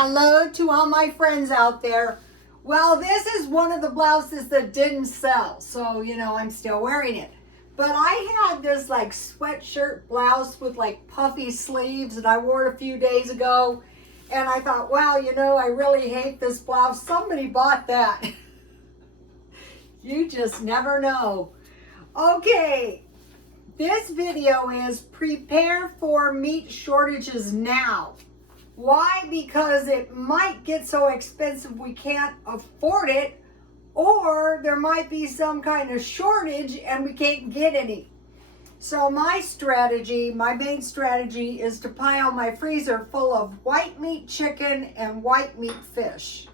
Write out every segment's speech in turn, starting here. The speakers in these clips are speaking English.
hello to all my friends out there. Well, this is one of the blouses that didn't sell, so I'm still wearing it. But I had this like sweatshirt blouse with like puffy sleeves that I wore a few days ago, and I thought, wow, I really hate this blouse. Somebody bought that. You just never know. Okay, this video is prepare for meat shortages now. Why? Because it might get so expensive we can't afford it, or there might be some kind of shortage and we can't get any. So my main strategy is to pile my freezer full of white meat chicken and white meat fish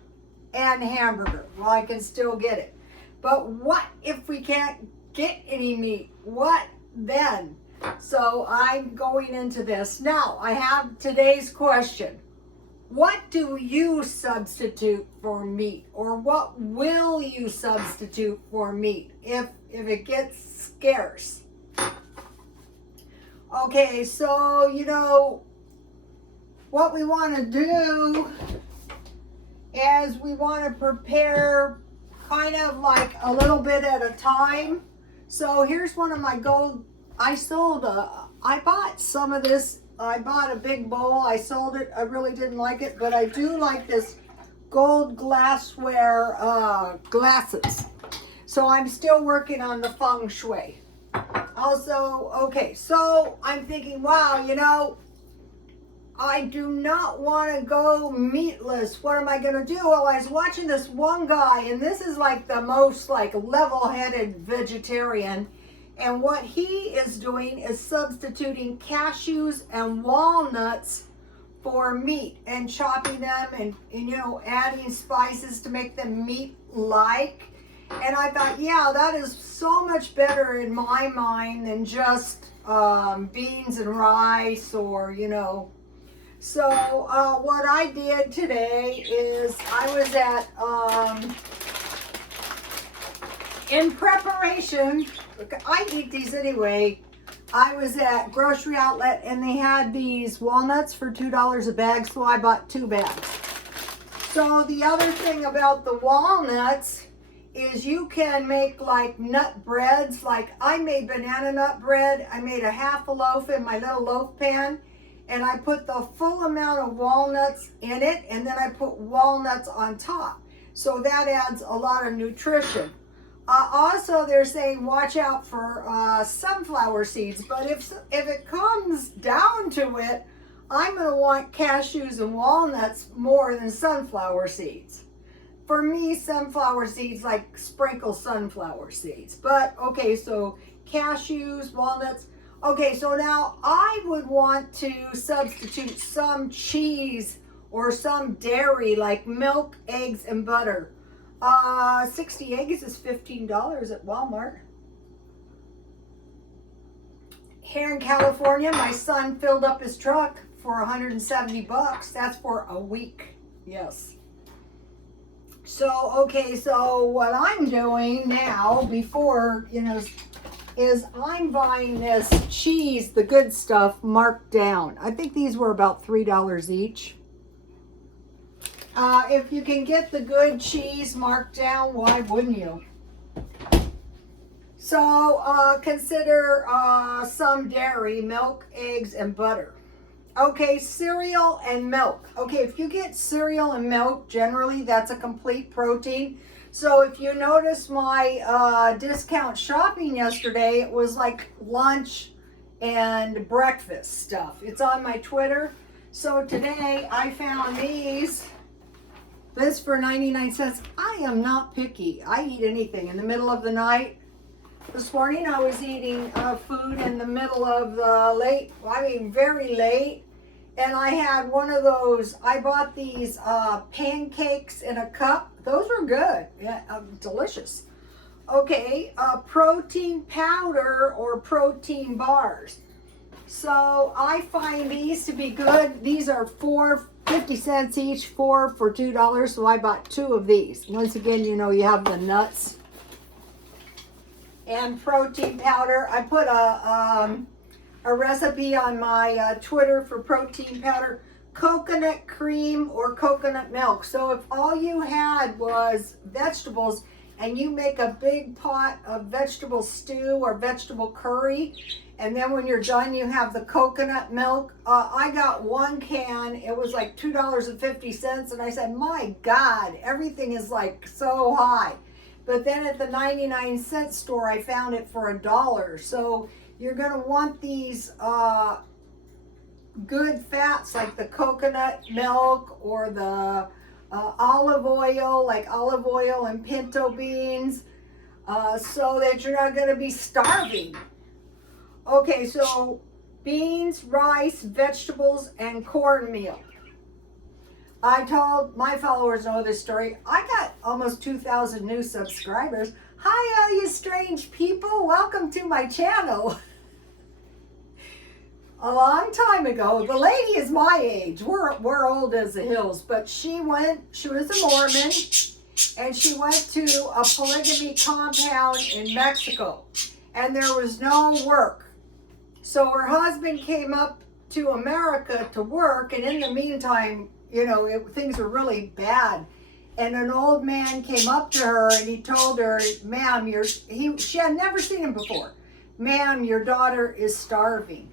and hamburger. Well, I can still get it. But what if we can't get any meat? What then? So I'm going into this. Now, I have today's question. What do you substitute for meat? Or what will you substitute for meat if it gets scarce? Okay, so, what we want to do is we want to prepare kind of like a little bit at a time. So here's one of my gold. I bought some of this. I bought a big bowl. I sold it. I really didn't like it, but I do like this gold glassware glasses. So I'm still working on the feng shui. Also, okay, so I'm thinking, wow, I do not want to go meatless. What am I going to do? Well, I was watching this one guy, and this is like the most like level-headed vegetarian. And what he is doing is substituting cashews and walnuts for meat and chopping them and adding spices to make them meat-like. And I thought, yeah, that is so much better in my mind than just beans and rice or, So what I did today is I was at, in preparation, I eat these anyway. I was at grocery outlet and they had these walnuts for $2 a bag, so I bought 2 bags. So the other thing about the walnuts is you can make like nut breads. Like I made banana nut bread. I made a half a loaf in my little loaf pan, and I put the full amount of walnuts in it, and then I put walnuts on top. So that adds a lot of nutrition. Also, they're saying watch out for sunflower seeds, but if it comes down to it, I'm going to want cashews and walnuts more than sunflower seeds. For me, sunflower seeds, like sprinkle sunflower seeds. But, okay, so cashews, walnuts. Okay, so now I would want to substitute some cheese or some dairy, like milk, eggs, and butter. 60 eggs is $15 at Walmart. Here in California, my son filled up his truck for $170. That's for a week. Yes. So, okay, so what I'm doing now before, is I'm buying this cheese, the good stuff, marked down. I think these were about $3 each. If you can get the good cheese marked down, why wouldn't you? So consider some dairy, milk, eggs, and butter. Okay, cereal and milk. Okay, if you get cereal and milk, generally that's a complete protein. So if you notice my discount shopping yesterday, it was like lunch and breakfast stuff. It's on my Twitter. So today I found these. This for 99 cents. I am not picky. I eat anything in the middle of the night. This morning I was eating food in the middle of the very late. And I had one of those, I bought these pancakes in a cup. Those were good. Yeah, delicious. Okay, protein powder or protein bars. So I find these to be good. These are 50 cents each, 4 for $2, so I bought 2 of these. Once again, you have the nuts and protein powder. I put a recipe on my Twitter for protein powder. coconut cream or coconut milk. So if all you had was vegetables and you make a big pot of vegetable stew or vegetable curry, and then when you're done you have the coconut milk. I got 1 can, it was like $2.50, and I said, my God, everything is like so high. But then at the 99-cent store I found it for $1. So you're gonna want these good fats like the coconut milk or the olive oil, like olive oil and pinto beans, so that you're not going to be starving. Okay, so beans, rice, vegetables, and cornmeal. I told my followers know this story. I got almost 2,000 new subscribers. Hi, all you strange people. Welcome to my channel. A long time ago, the lady is my age. We're old as the hills, but she was a Mormon, and she went to a polygamy compound in Mexico, and there was no work. So her husband came up to America to work, and in the meantime, things were really bad. And an old man came up to her and he told her, ma'am, she had never seen him before. Ma'am, your daughter is starving.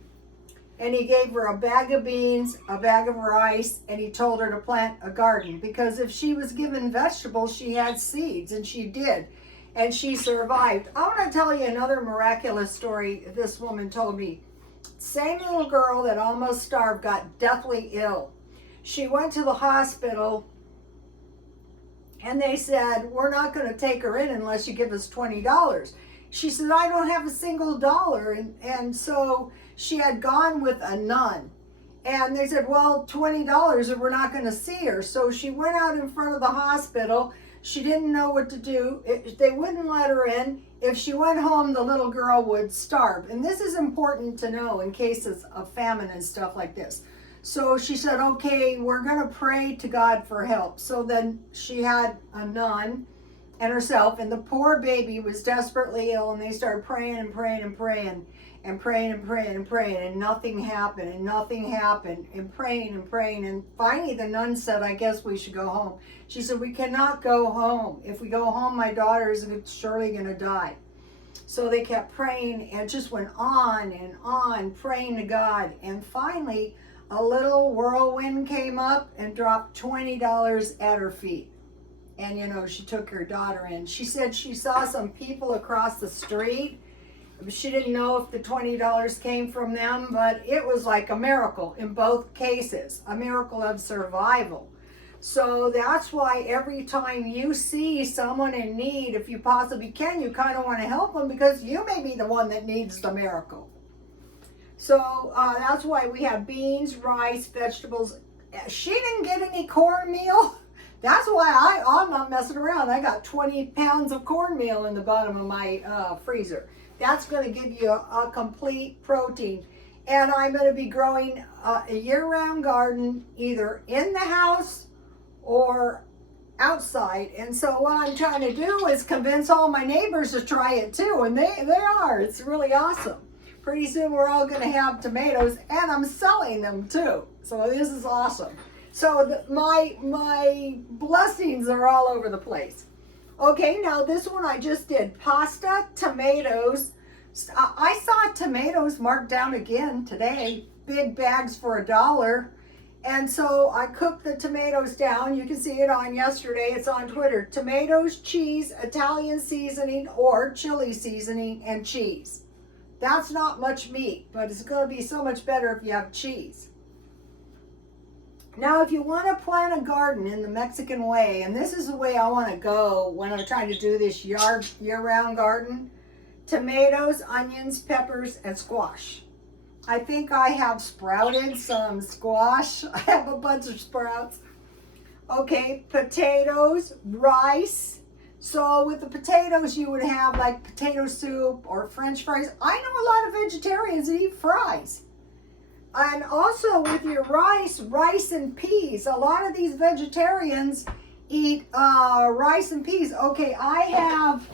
And he gave her a bag of beans, a bag of rice, and he told her to plant a garden. Because if she was given vegetables, she had seeds, and she did. And she survived. I want to tell you another miraculous story this woman told me. Same little girl that almost starved got deathly ill. She went to the hospital, and they said, we're not going to take her in unless you give us $20. She said, I don't have a single dollar. And so she had gone with a nun. And they said, well, $20 and we're not going to see her. So she went out in front of the hospital. She didn't know what to do. They wouldn't let her in. If she went home, the little girl would starve. And this is important to know in cases of famine and stuff like this. So she said, okay, we're going to pray to God for help. So then she had a nun and herself, and the poor baby was desperately ill, and they started praying and praying and praying and praying and praying and praying, and nothing happened, and nothing happened, and praying and praying. And finally the nun said, I guess we should go home. She said, we cannot go home. If we go home, my daughter is surely going to die. So they kept praying, and just went on and on, praying to God. And finally, a little whirlwind came up and dropped $20 at her feet. And, she took her daughter in. She said she saw some people across the street. She didn't know if the $20 came from them, but it was like a miracle in both cases, a miracle of survival. So that's why every time you see someone in need, if you possibly can, you kind of want to help them, because you may be the one that needs the miracle. So that's why we have beans, rice, vegetables. She didn't get any cornmeal. That's why I'm not messing around. I got 20 pounds of cornmeal in the bottom of my freezer. That's going to give you a complete protein. And I'm going to be growing a year-round garden either in the house or outside. And so what I'm trying to do is convince all my neighbors to try it too. And they are. It's really awesome. Pretty soon we're all going to have tomatoes, and I'm selling them too. So this is awesome. So my blessings are all over the place. Okay, now this one I just did. Pasta, tomatoes. I saw tomatoes marked down again today. Big bags for $1. And so I cooked the tomatoes down. You can see it on yesterday. It's on Twitter. Tomatoes, cheese, Italian seasoning, or chili seasoning, and cheese. That's not much meat, but it's going to be so much better if you have cheese. Now, if you want to plant a garden in the Mexican way, and this is the way I want to go when I'm trying to do this year-round garden, tomatoes, onions, peppers, and squash. I think I have sprouted some squash. I have a bunch of sprouts. Okay, potatoes, rice. So with the potatoes, you would have like potato soup or French fries. I know a lot of vegetarians that eat fries. And also with your rice and peas. A lot of these vegetarians eat rice and peas. Okay, I have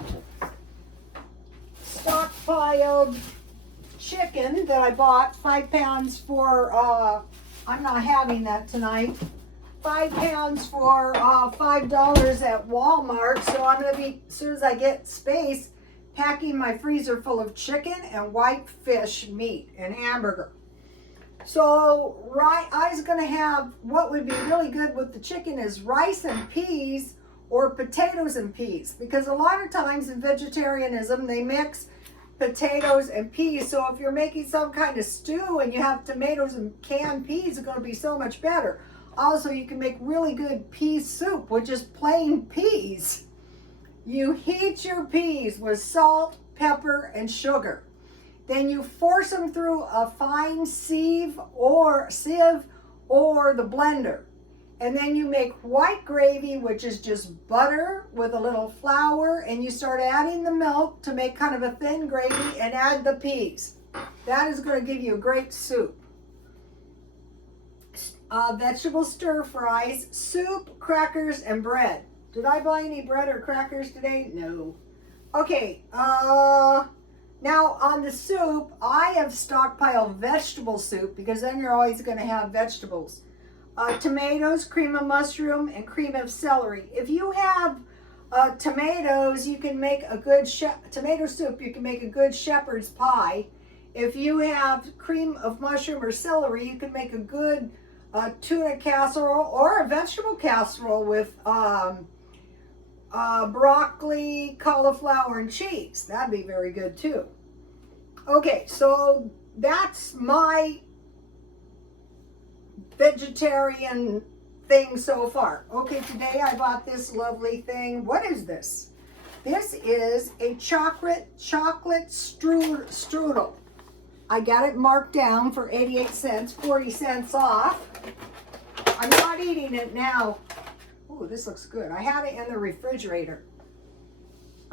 stockpiled chicken that I bought, 5 pounds for I'm not having that tonight. 5 pounds for $5 at Walmart. So I'm going to be, as soon as I get space, packing my freezer full of chicken and white fish meat and hamburger. So I was going to have, what would be really good with the chicken is rice and peas or potatoes and peas. Because a lot of times in vegetarianism, they mix potatoes and peas. So if you're making some kind of stew and you have tomatoes and canned peas, it's going to be so much better. Also, you can make really good pea soup with just plain peas. You heat your peas with salt, pepper, and sugar. Then you force them through a fine sieve or the blender. And then you make white gravy, which is just butter with a little flour, and you start adding the milk to make kind of a thin gravy and add the peas. That is going to give you a great soup. Vegetable stir fries, soup, crackers, and bread. Did I buy any bread or crackers today? No. Okay, now on the soup, I have stockpiled vegetable soup because then you're always going to have vegetables. Tomatoes, cream of mushroom, and cream of celery. If you have tomatoes, you can make a good tomato soup. You can make a good shepherd's pie. If you have cream of mushroom or celery, you can make a good tuna casserole or a vegetable casserole with broccoli, cauliflower, and cheese. That'd be very good too. Okay, so that's my vegetarian thing so far. Okay, today I bought this lovely thing. What is this? This is a chocolate strudel. I got it marked down for 88 cents, 40 cents off. I'm not eating it now. Oh, this looks good. I had it in the refrigerator.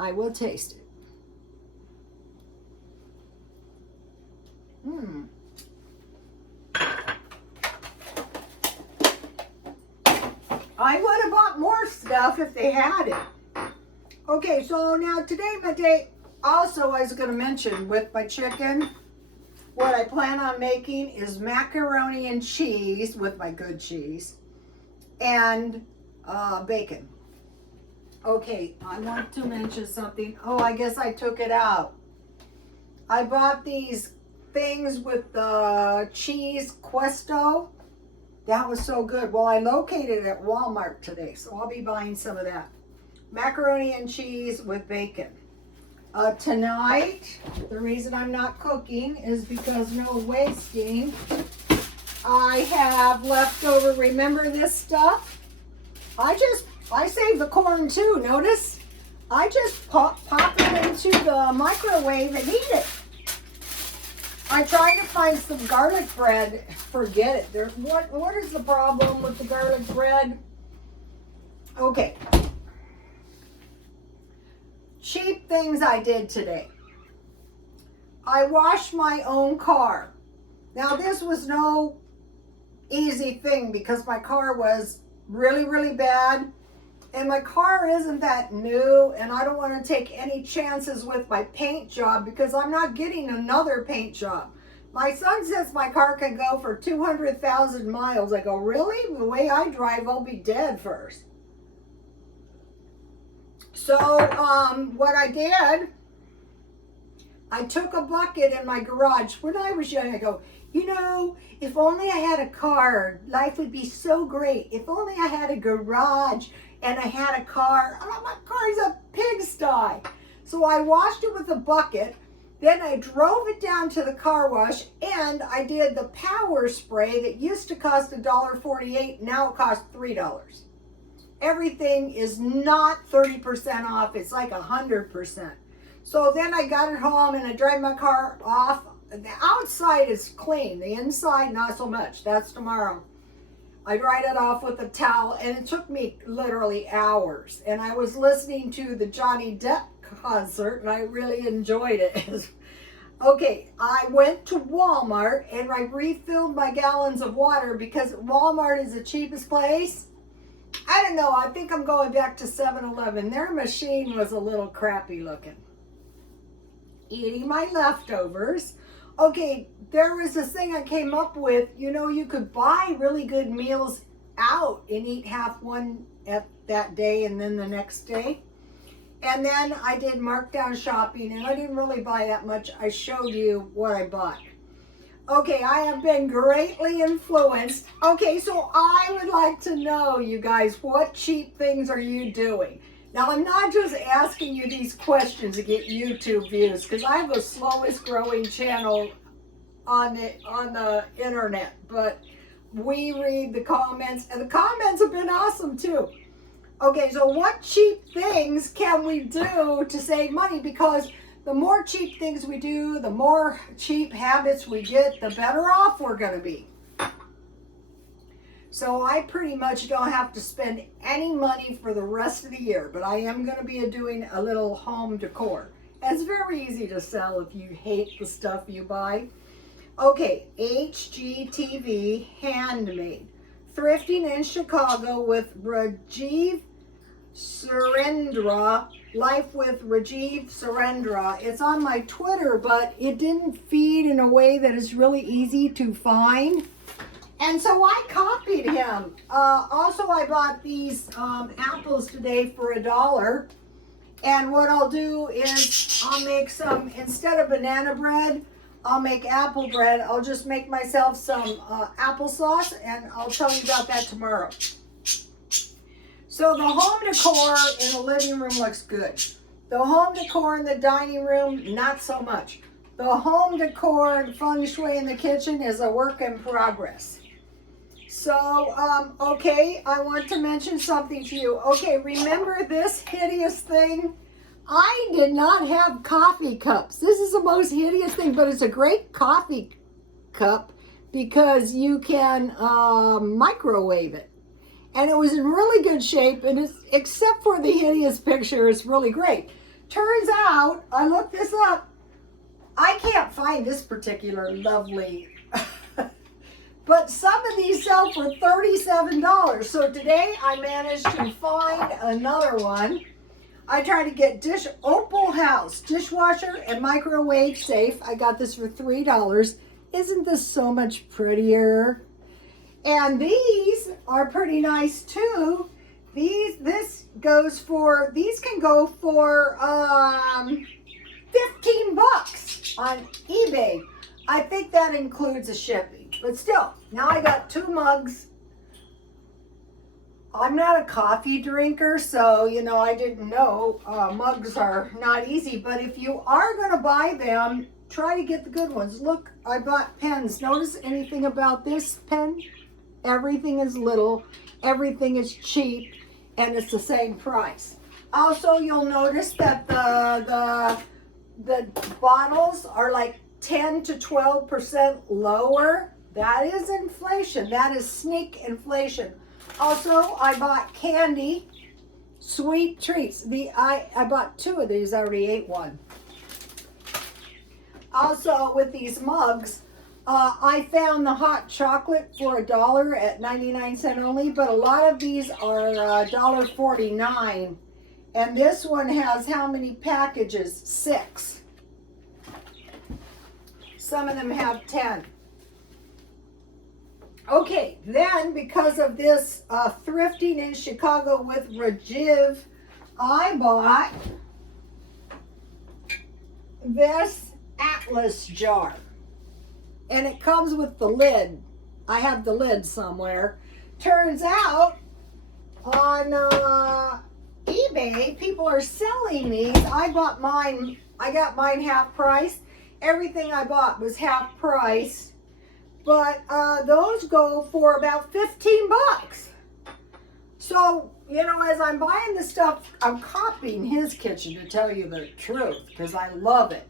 I will taste it. I would have bought more stuff if they had it. Okay, so now today my day, also I was going to mention with my chicken, what I plan on making is macaroni and cheese with my good cheese and bacon. Okay, I want to mention something. Oh, I guess I took it out. I bought these things with the cheese Questo. That was so good. Well, I located it at Walmart today, so I'll be buying some of that. Macaroni and cheese with bacon. Tonight, the reason I'm not cooking is because no wasting. I have leftover, remember this stuff? I saved the corn too, notice? I just pop it into the microwave and eat it. I tried to find some garlic bread. Forget it. What is the problem with the garlic bread? Okay. Cheap things I did today. I washed my own car. Now this was no easy thing because my car was really, really bad. And my car isn't that new, and I don't want to take any chances with my paint job because I'm not getting another paint job. My son says my car can go for 200,000 miles. I go, really? The way I drive, I'll be dead first. So what I did, I took a bucket in my garage. When I was young, I go, you know, if only I had a car, life would be so great. If only I had a garage and I had a car. Oh, my car's a pigsty. So I washed it with a bucket. Then I drove it down to the car wash and I did the power spray that used to cost $1.48. Now it costs $3. Everything is not 30% off. It's like 100%. So then I got it home and I dried my car off. The outside is clean. The inside, not so much. That's tomorrow. I dried it off with a towel and it took me literally hours. And I was listening to the Johnny Depp concert and I really enjoyed it. Okay, I went to Walmart and I refilled my gallons of water because Walmart is the cheapest place. I don't know, I think I'm going back to 7-Eleven. Their machine was a little crappy looking. Eating my leftovers. Okay, there was this thing I came up with. You know, you could buy really good meals out and eat half one at that day and then the next day. And then I did markdown shopping, and I didn't really buy that much. I showed you what I bought. Okay, I have been greatly influenced. Okay, so I would like to know, you guys, what cheap things are you doing? Now, I'm not just asking you these questions to get YouTube views, because I have the slowest growing channel on the internet, but we read the comments, and the comments have been awesome too. Okay, so what cheap things can we do to save money? Because the more cheap things we do, the more cheap habits we get, the better off we're going to be. So I pretty much don't have to spend any money for the rest of the year, but I am going to be doing a little home decor. It's very easy to sell if you hate the stuff you buy. Okay, HGTV Handmade. Thrifting in Chicago with Rajiv Surendra. Life with Rajiv Surendra. It's on my Twitter, but it didn't feed in a way that is really easy to find. And so I copied him. Also, I bought these apples today for $1. And what I'll do is I'll make some, instead of banana bread, I'll make apple bread. I'll just make myself some applesauce, and I'll tell you about that tomorrow. So the home decor in the living room looks good. The home decor in the dining room, not so much. The home decor and feng shui in the kitchen is a work in progress. So, okay, I want to mention something to you. Okay, remember this hideous thing? I did not have coffee cups. This is the most hideous thing, but it's a great coffee cup because you can microwave it. And it was in really good shape, and it's, except for the hideous picture, it's really great. Turns out, I looked this up, I can't find this particular lovely, but some of these sell for $37. So today I managed to find another one. I tried to get Opal House dishwasher and microwave safe. I got this for $3. Isn't this so much prettier? And these are pretty nice too. These can go for 15 bucks on eBay. I think that includes a shipping, but still, now I got 2 mugs. I'm not a coffee drinker, so, you know, I didn't know mugs are not easy, but if you are going to buy them, try to get the good ones. Look, I bought pens. Notice anything about this pen? Everything is little, everything is cheap, and it's the same price. Also, you'll notice that the bottles are like 10 to 12% lower. That is inflation. That is sneak inflation. Also, I bought candy, sweet treats. I bought 2 of these. I already ate one. Also, with these mugs, I found the hot chocolate for $1 at 99¢ only, but a lot of these are $1.49. And this one has how many packages? 6. Some of them have 10. Okay, then because of this thrifting in Chicago with Rajiv, I bought this Atlas jar. And it comes with the lid. I have the lid somewhere. Turns out on eBay, people are selling these. I got mine half price. Everything I bought was half price. But those go for about 15 bucks. So, you know, as I'm buying the stuff, I'm copying his kitchen, to tell you the truth, because I love it.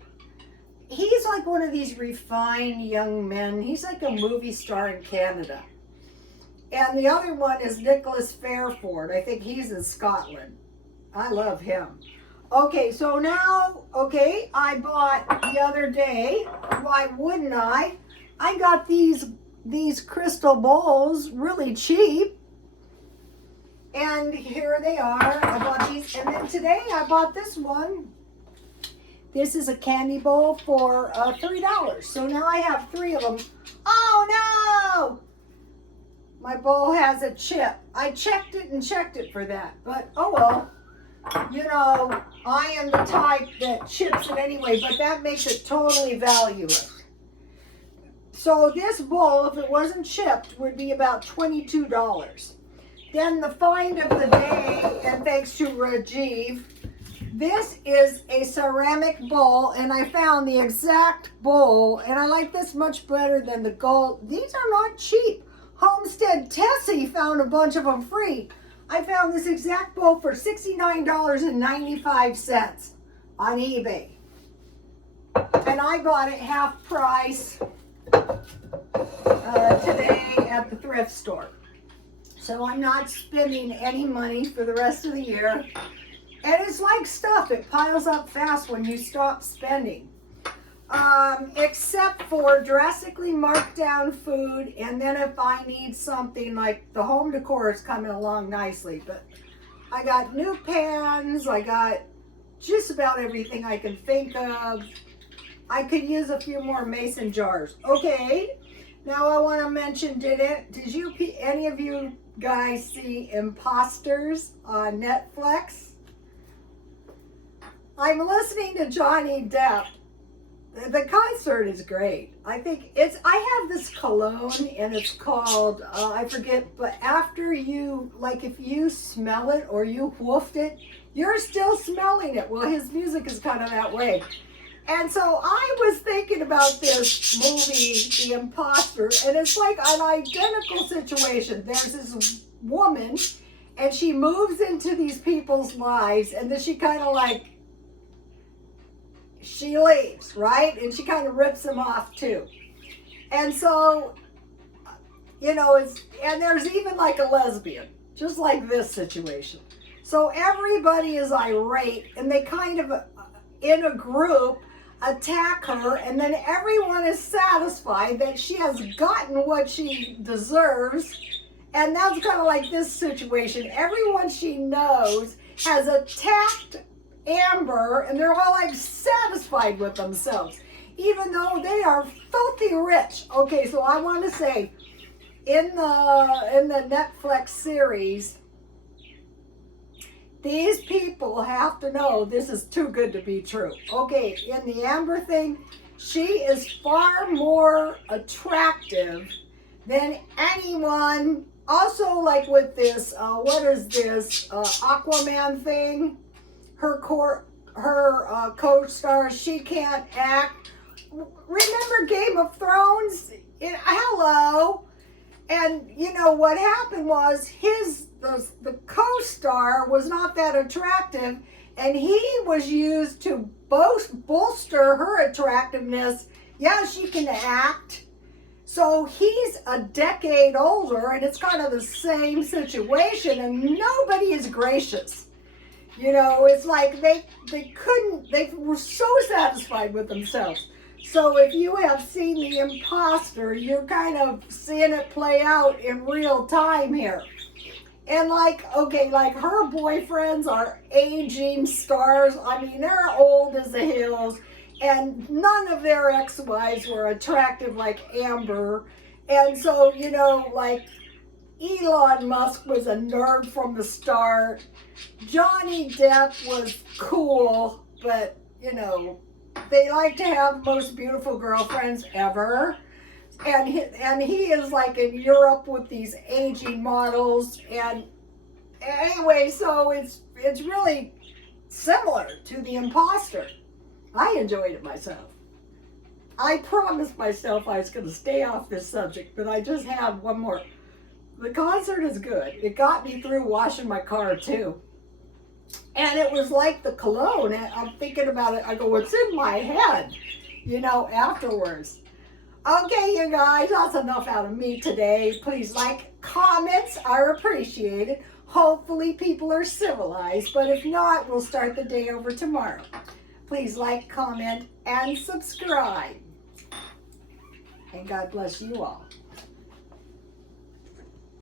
He's like one of these refined young men. He's like a movie star in Canada. And the other one is Nicholas Fairford. I think he's in Scotland. I love him. Okay, so now, okay, I bought the other day, why wouldn't I? I got these crystal bowls really cheap. And here they are. I bought these. And then today I bought this one. This is a candy bowl for $3. So now I have 3 of them. Oh no! My bowl has a chip. I checked it and checked it for that. But oh well. You know, I am the type that chips it anyway, but that makes it totally valueless. So this bowl, if it wasn't chipped, would be about $22. Then the find of the day, and thanks to Rajiv, this is a ceramic bowl, and I found the exact bowl, and I like this much better than the gold. These are not cheap. Homestead Tessie found a bunch of them free. I found this exact bowl for $69.95 on eBay. And I bought it half price today at the thrift store. So I'm not spending any money for the rest of the year. And it's like stuff, it piles up fast when you stop spending. Except for drastically marked down food, and then if I need something like the home decor is coming along nicely, but I got new pans, I got just about everything I can think of. I could use a few more mason jars. Okay, now I want to mention, did any of you guys see Imposters on Netflix? I'm listening to Johnny Depp. The concert is great. I have this cologne and it's called, I forget, but after you, like if you smell it or you woofed it, you're still smelling it. Well, his music is kind of that way. And so I was thinking about this movie, The Imposter, and it's like an identical situation. There's this woman and she moves into these people's lives, and then she kind of like, she leaves, right? And she kind of rips them off too. And so, you know, and there's even like a lesbian, just like this situation. So everybody is irate, and they kind of, in a group, attack her, and then everyone is satisfied that she has gotten what she deserves. And that's kind of like this situation. Everyone she knows has attacked Amber, and they're all like satisfied with themselves, even though they are filthy rich. Okay, so I want to say, in the Netflix series, these people have to know this is too good to be true. Okay, in the Amber thing, she is far more attractive than anyone. Also, like with this, what is this, Aquaman thing? Her co-star, she can't act. Remember Game of Thrones? Hello. And you know what happened was the co-star was not that attractive, and he was used to bolster her attractiveness. Yeah, she can act. So he's a decade older, and it's kind of the same situation, and nobody is gracious. You know, it's like they were so satisfied with themselves. So if you have seen The Imposter, you're kind of seeing it play out in real time here. And like, okay, like her boyfriends are aging stars. I mean, they're old as the hills, and none of their ex-wives were attractive like Amber. And so, you know, like Elon Musk was a nerd from the start. Johnny Depp was cool, but, you know, they like to have most beautiful girlfriends ever. And he is like in Europe with these aging models. And anyway, so it's really similar to The Imposter. I enjoyed it myself. I promised myself I was going to stay off this subject, but I just had one more. The concert is good. It got me through washing my car too. And it was like the cologne. I'm thinking about it. I go, what's in my head? You know, afterwards. Okay, you guys, that's enough out of me today. Please like, comments are appreciated. Hopefully people are civilized, but if not, we'll start the day over tomorrow. Please like, comment, and subscribe. And God bless you all.